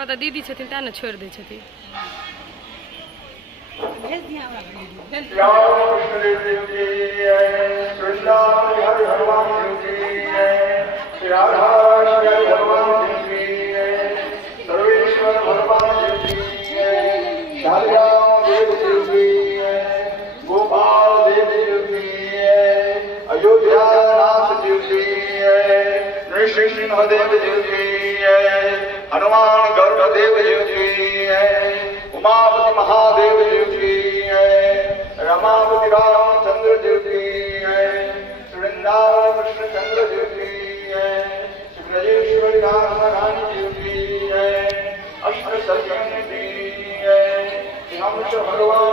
कहता दीदी छथिन तें ने छोड़ि दै छथिन। भेज दिया हमरा भेज दिया। सर्वेश्वर भगवान गोपाल देव अयोध्या नाथ नृसिंहदेव हनुमान गर्भदेव उमापति महादेव रमापति रामचंद्र वृंदावन कृष्णचंद्र ब्रजेश्वरी राम रानी अष्ट सत्य भगवान